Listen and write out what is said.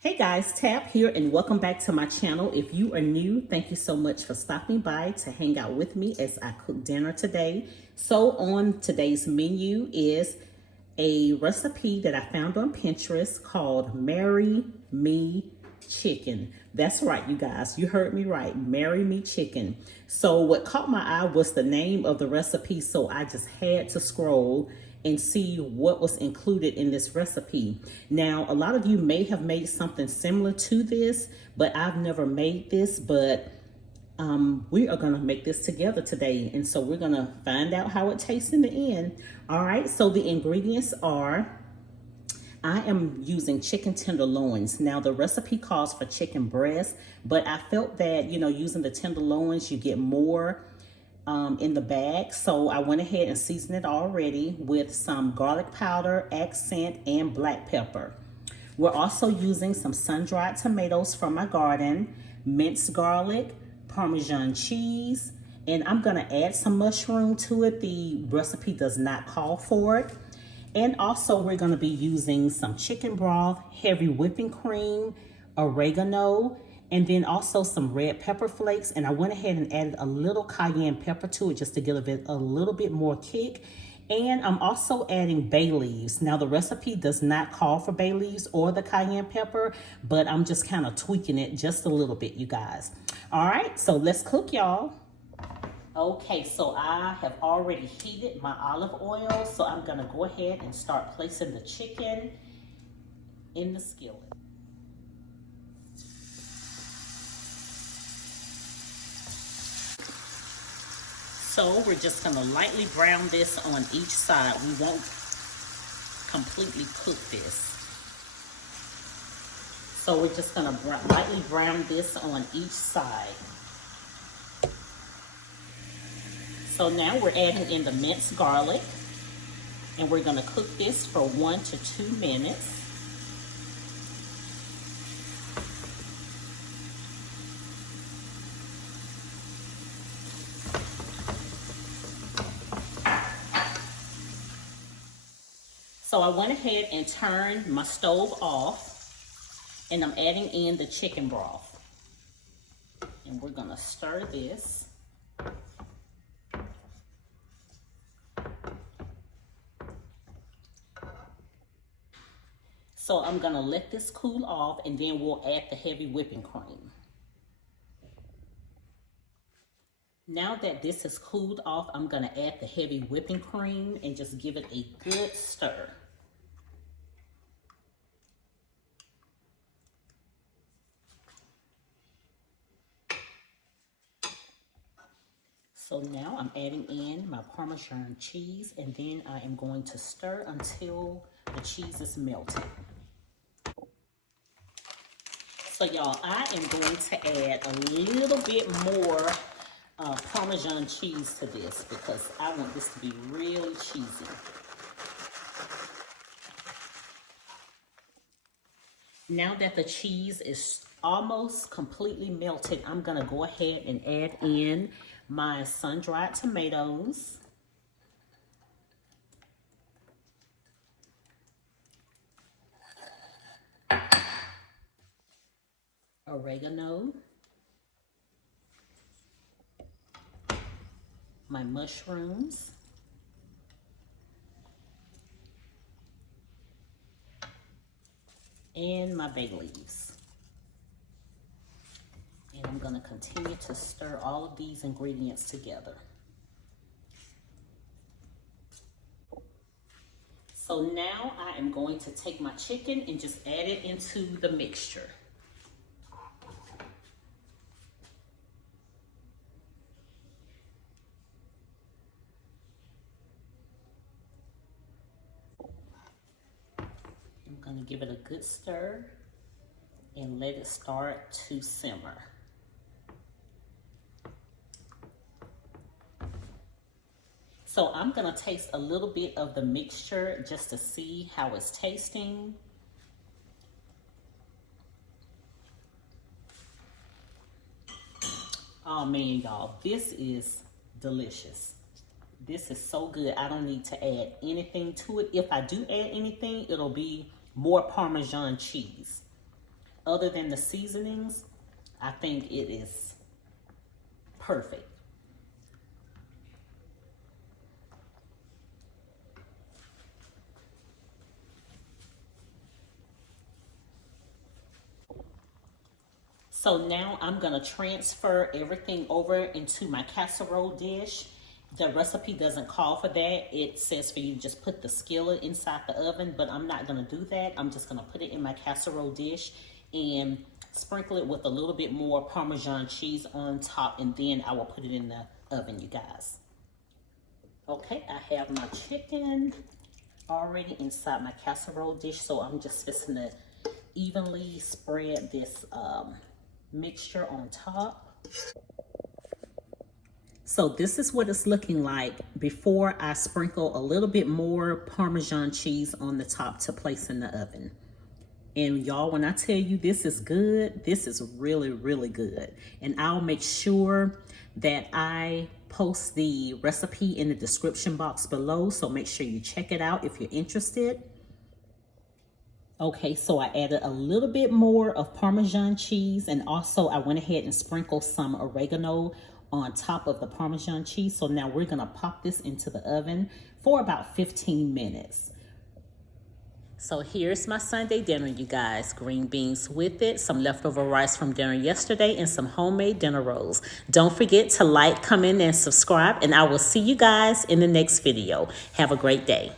Hey guys, Tab here and welcome back to my channel. If you are new, thank you so much for stopping by to hang out with me as I cook dinner today. So on today's menu is a recipe that I found on Pinterest called Marry Me Chicken. That's right, you guys, you heard me right, Marry Me Chicken. So what caught my eye was the name of the recipe, so I just had to scroll and see what was included in this recipe. Now, a lot of you may have made something similar to this, but I've never made this, but we are gonna make this together today. And so we're gonna find out how it tastes in the end. All right, so the ingredients are, I am using chicken tenderloins. Now the recipe calls for chicken breast, but I felt that, using the tenderloins, you get more in the bag. So I went ahead and seasoned it already with some garlic powder, accent, and black pepper. We're also using some sun-dried tomatoes from my garden, minced garlic, Parmesan cheese, and I'm gonna add some mushroom to it. The recipe does not call for it. And also we're gonna be using some chicken broth, heavy whipping cream, oregano, and then also some red pepper flakes. And I went ahead and added a little cayenne pepper to it just to give it a little bit more kick. And I'm also adding bay leaves. Now the recipe does not call for bay leaves or the cayenne pepper, but I'm just kind of tweaking it just a little bit, you guys. All right, so let's cook, y'all. Okay, so I have already heated my olive oil, so I'm gonna go ahead and start placing the chicken in the skillet. So we're just gonna lightly brown this on each side. We won't completely cook this. So we're just gonna lightly brown this on each side. So now we're adding in the minced garlic, and we're gonna cook this for 1 to 2 minutes. So I went ahead and turned my stove off, and I'm adding in the chicken broth. And we're gonna stir this. So I'm gonna let this cool off, and then we'll add the heavy whipping cream. Now that this has cooled off, I'm gonna add the heavy whipping cream and just give it a good stir. So now I'm adding in my Parmesan cheese, and then I am going to stir until the cheese is melted. So y'all, I am going to add a little bit more Parmesan cheese to this because I want this to be really cheesy. Now that the cheese is almost completely melted, I'm gonna go ahead and add in my sun-dried tomatoes. Oregano. My mushrooms. And my bay leaves. And I'm gonna continue to stir all of these ingredients together. So now I am going to take my chicken and just add it into the mixture. I'm gonna give it a good stir and let it start to simmer. So I'm gonna taste a little bit of the mixture just to see how it's tasting. Oh man, y'all, this is delicious. This is so good. I don't need to add anything to it. If I do add anything, it'll be more Parmesan cheese. other than the seasonings, I think it is perfect. So now I'm gonna transfer everything over into my casserole dish. The recipe doesn't call for that. It says for you to just put the skillet inside the oven, but I'm not gonna do that. I'm just gonna put it in my casserole dish and sprinkle it with a little bit more Parmesan cheese on top, and then I will put it in the oven, you guys. Okay, I have my chicken already inside my casserole dish, so I'm just fixing to evenly spread this mixture on top. So this is what it's looking like before I sprinkle a little bit more Parmesan cheese on the top to place in the oven. And y'all, when I tell you this is good, this is really, really good. And I'll make sure that I post the recipe in the description box below, so make sure you check it out if you're interested. Okay, so I added a little bit more of Parmesan cheese, and also I went ahead and sprinkled some oregano on top of the Parmesan cheese. So now we're gonna pop this into the oven for about 15 minutes. So here's my Sunday dinner, you guys. Green beans with it, some leftover rice from dinner yesterday, and some homemade dinner rolls. Don't forget to like, comment, and subscribe, and I will see you guys in the next video. Have a great day.